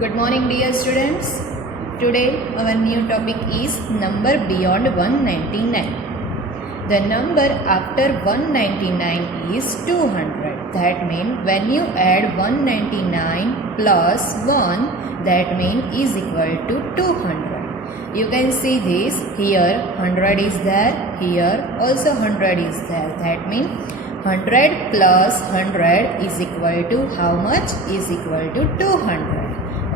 Good morning dear students. Today our new topic is number beyond 199. The number after 199 is 200. That means when you add 199 plus 1, that means is equal to 200. You can see this here 100 is there, here also 100 is there. That means 100 plus 100 is equal to how much? Is equal to 200.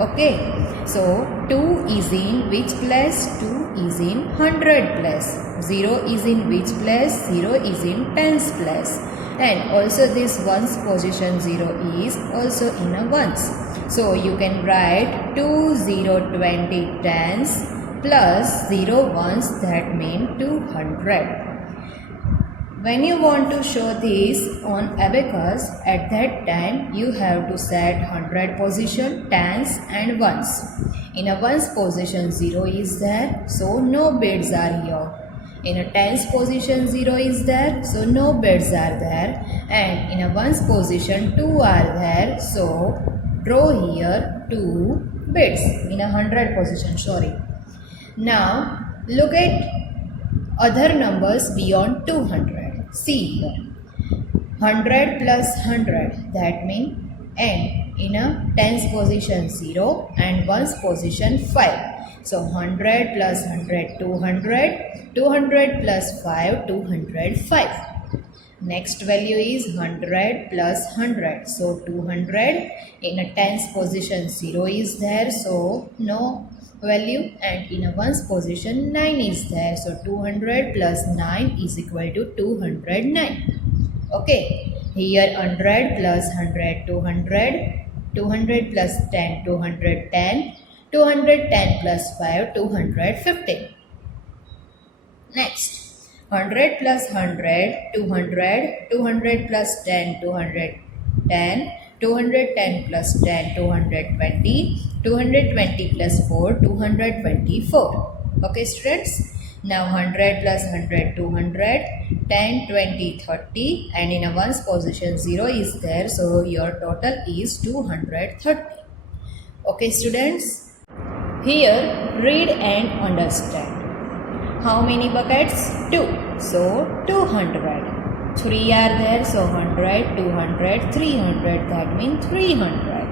Okay, so 2 is in which place? 2 is in 100 place. 0 is in which place? 0 is in tens place. And also this ones position 0 is also in a ones. So you can write 2 0 20 tens plus 0 ones, that means 200. When you want to show this on abacus, at that time you have to set 100 position, tens and ones. In a ones position 0 is there, so no beds are here. In a tens position 0 is there, so no beds are there. And in a ones position 2 are there, so draw here 2 beds. In a 100 position, sorry. Now look at other numbers beyond 200. See here, 100 plus 100, that means and in a tens position 0 and ones position 5. So 100 plus 100, 200, 200 plus 5, 205. Next value is 100 plus 100, so 200. In a tens position 0 is there, so no value, and in a ones position 9 is there, so 200 plus 9 is equal to 209. Okay, here 100 plus 100, 200, 200 plus 10, 210, 210 plus 5, 215. Next, 100 plus 100, 200, 200 plus 10, 210, 210 plus 10, 220, 220 plus 4, 224. Okay students, now 100 plus 100, 200, 10, 20, 30, and in a ones position 0 is there, so your total is 230. Okay students, here read and understand. How many buckets? 2, so 200. 3 are there, so 100, 200, 300, that means 300.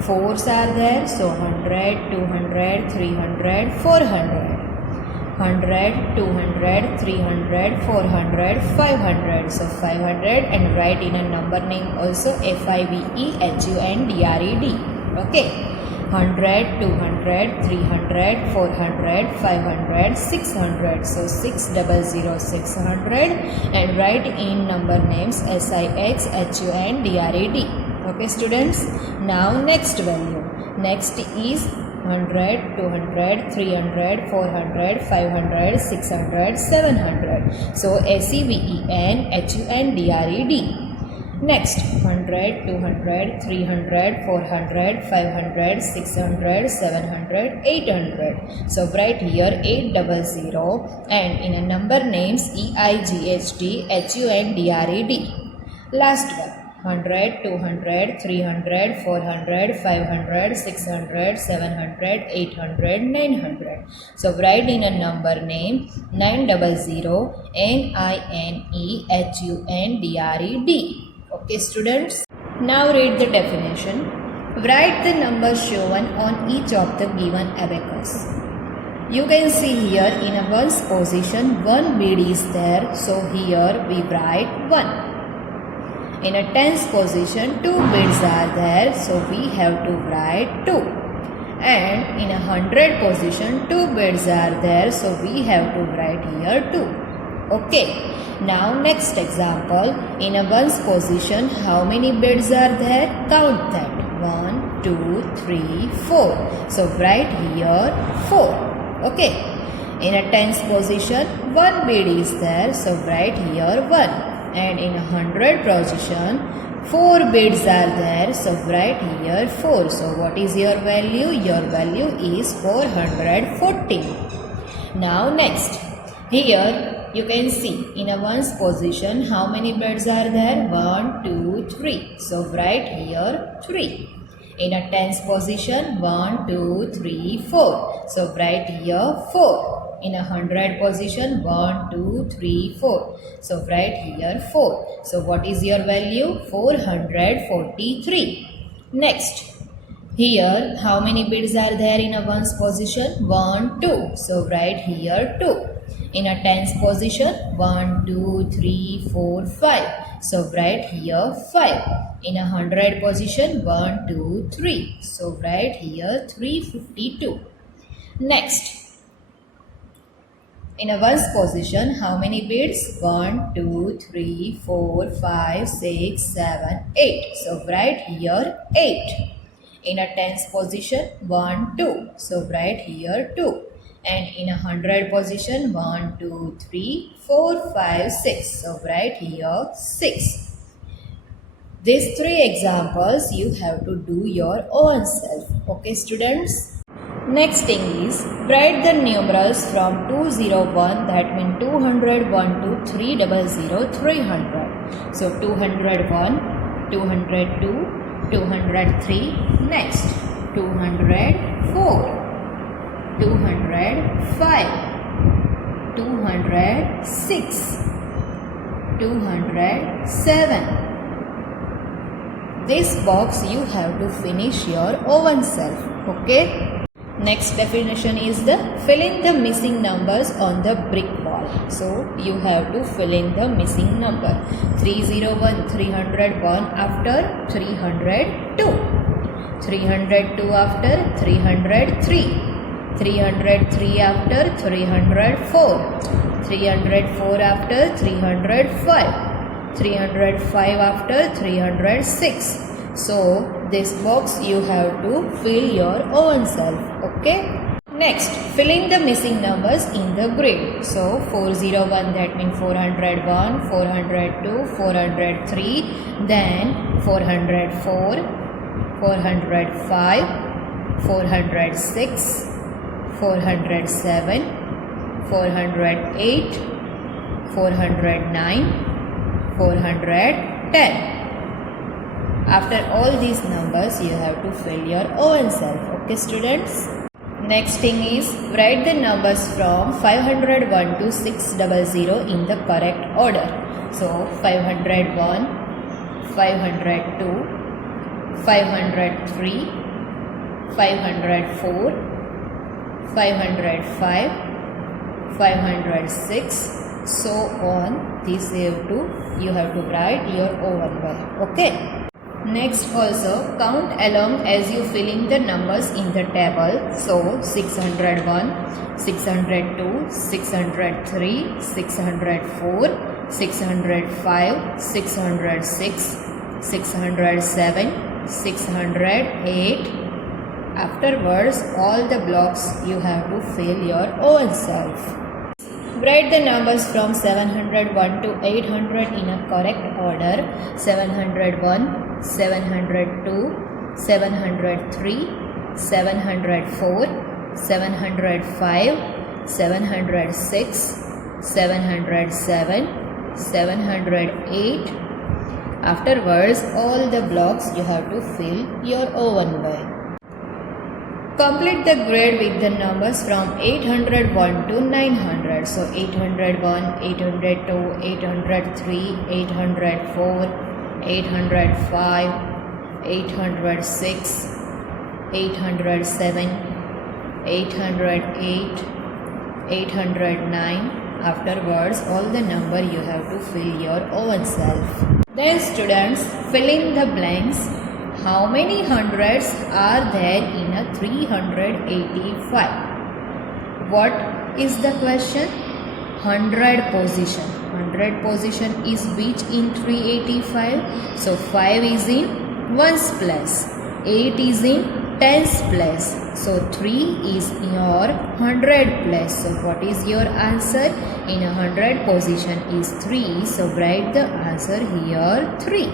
4s are there, so 100, 200, 300, 400. 100, 200, 300, 400, 500, so 500, and write in a number name also FIVEHUNDRED. Okay. 100, 200, 300, 400, 500, 600. So 600, 600, and write in number names SIXHUNDRED. Okay students. Now next value. Next is 100, 200, 300, 400, 500, 600, 700. So SEVENHUNDRED. Next, 100, 200, 300, 400, 500, 600, 700, 800. So write here 800 and in a number names EIGHTHUNDRED. Last one, 100, 200, 300, 400, 500, 600, 700, 800, 900. So write in a number name 900 NINEHUNDRED. Okay students, now read the definition. Write the numbers shown on each of the given abacus. You can see here in a ones position 1 bead is there, so here we write 1. In a tens position 2 beads are there, so we have to write 2. And in a 100 position 2 beads are there, so we have to write here 2. Okay. Now next example, in a ones position how many beds are there? Count that. 1, 2, 3, 4. So write here 4. Okay. In a tens position 1 bed is there, so write here 1. And in a 100 position 4 beds are there, so write here 4. So what is your value? Your value is 414. Now next, here you can see in a ones position how many beds are there? 1, 2, 3. So write here 3. In a tens position, 1, 2, 3, 4. So write here 4. In a hundred position, 1, 2, 3, 4. So write here 4. So what is your value? 443. Next. Here, how many bits are there in a ones position? 1, 2. So write here 2. In a tens position, 1, 2, 3, 4, 5. So write here 5. In a hundred position, 1, 2, 3. So write here 352. Next. In a ones position, how many bits? 1, 2, 3, 4, 5, 6, 7, 8. So write here 8. In a tens position, 1, 2. So write here 2. And in a hundred position, 1, 2, 3, 4, 5, 6. So write here 6. These three examples you have to do your own self. Okay, students? Next thing is, write the numerals from 201, that means 201 to 300, 300. So 201, 202, 203, next 204, 205, 206, 207. This box you have to finish your own self. Okay? Next definition is the fill in the missing numbers on the brick wall. So you have to fill in the missing number. 301, 301 after 302. 302 after 303. 303 after 304. 304 after 305. 305 after 306. So this box you have to fill your own self. Okay. Next, fill in the missing numbers in the grid. So 401, that means 401, 402, 403, then 404, 405, 406, 407, 408, 409, 410. After all these numbers, you have to fill your own self. Okay, students? Next thing is, write the numbers from 501 to 600 in the correct order. So, 501, 502, 503, 504, 505, 506, so on. This you have to write your own way. Okay. Next also count along as you fill in the numbers in the table. So 601, 602, 603, 604, 605, 606, 607, 608. Afterwards, all the blocks you have to fill your own self. Write the numbers from 701 to 800 in a correct order. 701, 702, 703, 704, 705, 706, 707, 708. Afterwards, all the blocks you have to fill your own way. Complete the grid with the numbers from 801 to 900. So 801, 802, 803, 804, 805, 806, 807, 808, 809. Afterwards, all the number you have to fill your own self. Then students, fill in the blanks. How many hundreds are there in a 385? What is the question? 100 position. 100 position is which in 385? So 5 is in ones place. 8 is in tens place. So 3 is in your 100 place. So what is your answer? In a 100 position is 3. So write the answer here 3.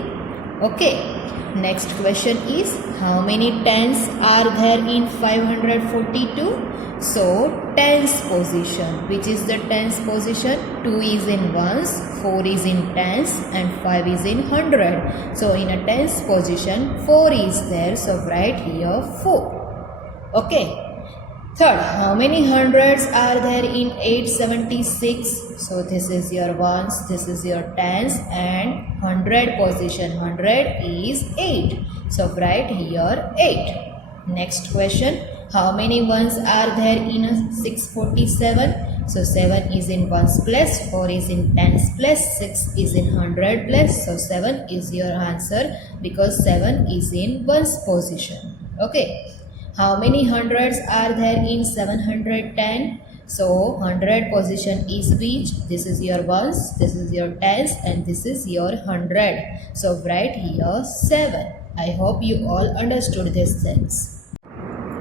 Okay. Next question is, how many tens are there in 542? So, tens position. Which is the tens position? 2 is in ones, 4 is in tens and 5 is in 100. So, in a tens position, 4 is there. So, write here 4. Okay. Third, how many hundreds are there in 876? So this is your ones, this is your tens, and 100 position. 100 is 8. So write here 8. Next question, how many ones are there in a 647? So 7 is in ones plus, 4 is in tens plus, 6 is in 100 plus. So 7 is your answer because 7 is in ones position. Okay. How many hundreds are there in 710? So 100 position is which? This is your ones, this is your tens, and this is your 100. So write here 7. I hope you all understood these things.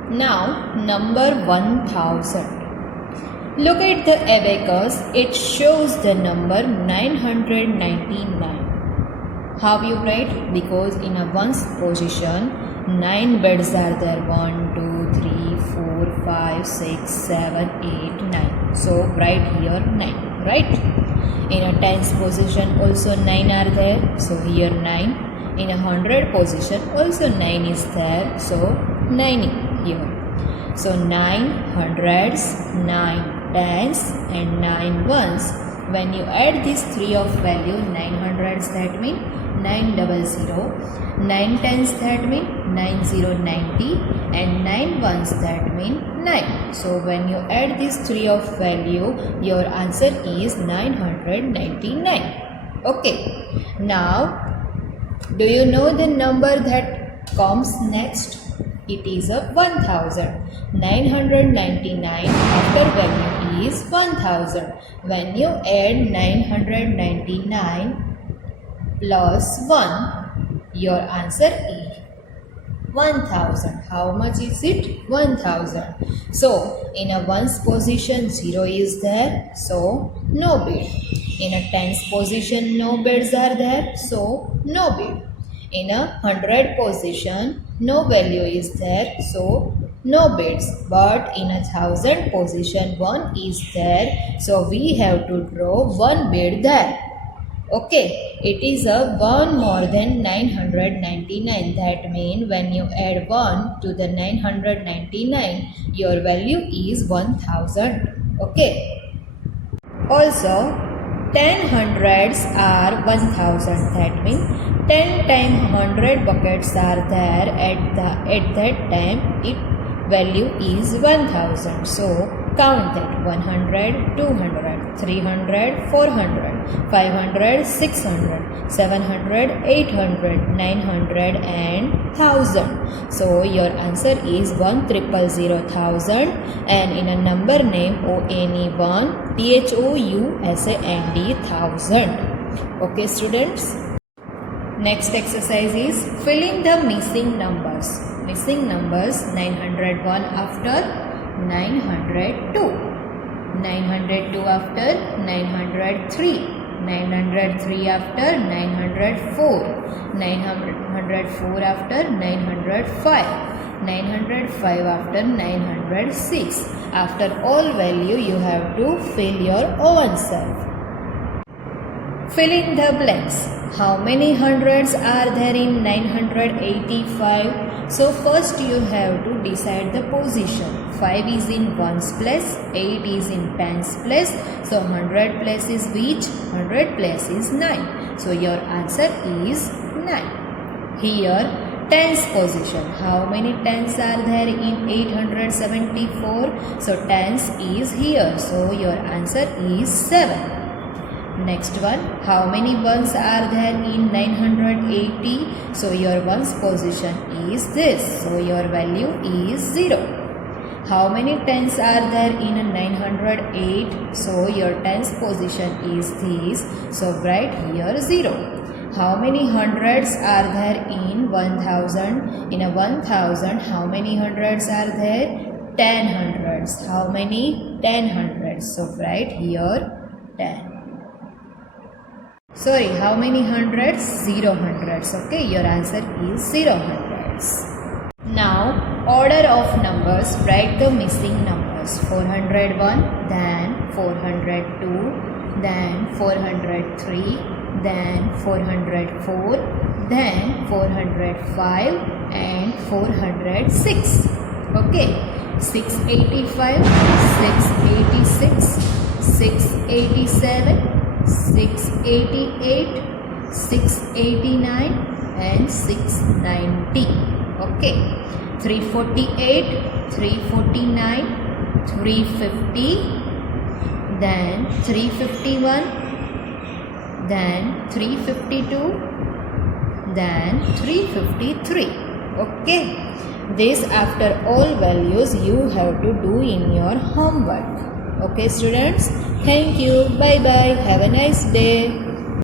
Now number 1000. Look at the abacus. It shows the number 999. How you write? Because in a ones position, 9 beds are there. 1, 2, 3, 4, 5, 6, 7, 8, 9. So write here 9. Right? In a tens position also 9 are there. So here 9. In a 100 position also 9 is there. So 9 here. So 9 hundreds, 9 tens and 9 ones. When you add these three of value, 9 hundreds that mean 900, 9 tens that mean 9090, and 9 ones that mean 9. So when you add these three of value, your answer is 999. Okay. Now, do you know the number that comes next? It is a 1000. 999 after value is 1000. When you add 999 plus 1, your answer is 1000. How much is it? 1000. So, in a ones position, 0 is there. So, no bid. In a tens position, no bids are there. So, no bid. In a 100 position, no value is there. So, no bids. But in a 1000 position, 1 is there. So, we have to draw 1 bid there. Okay, it is a 1 more than 999. That means when you add 1 to the 999, your value is 1000. Okay. Also, 10 hundreds are 1000. That means 10 times 100 buckets are there at that time. It value is 1000. So count that: 100, 200, 300, 400, 500, 600, 700, 800, 900 and 1000. So your answer is 1,000,000, and in a number name ONE1 THOUSAND 1000. Okay students. Next exercise is fill in the missing numbers. Missing numbers: 901 after 902, 902 after 903, 903 after 904, 904 after 905, 905 after 906. After all value, you have to fill your own self. Fill in the blanks. How many hundreds are there in 985? So first you have to decide the position. 5 is in ones place, 8 is in tens place. So 100 place is which? 100 place is 9. So your answer is 9. Here tens position. How many tens are there in 874? So tens is here. So your answer is 7. Next one, how many ones are there in 980? So your ones position is this. So your value is 0. How many tens are there in 908? So your tens position is this. So write here 0. How many hundreds are there in 1000? In a 1000, how many hundreds are there? 10 hundreds. How many? 10 hundreds. So write here 10. Sorry, how many hundreds? 0 hundreds. Okay, your answer is 0 hundreds. Now, order of numbers. Write the missing numbers. 401, then 402, then 403, then 404, then 405 and 406. Okay, 685, 686, 687, 688, 689 and 690. Okay, 348, 349, 350, then 351, then 352, then 353. Okay, this after all values you have to do in your homework. Okay students, thank you, bye bye, have a nice day.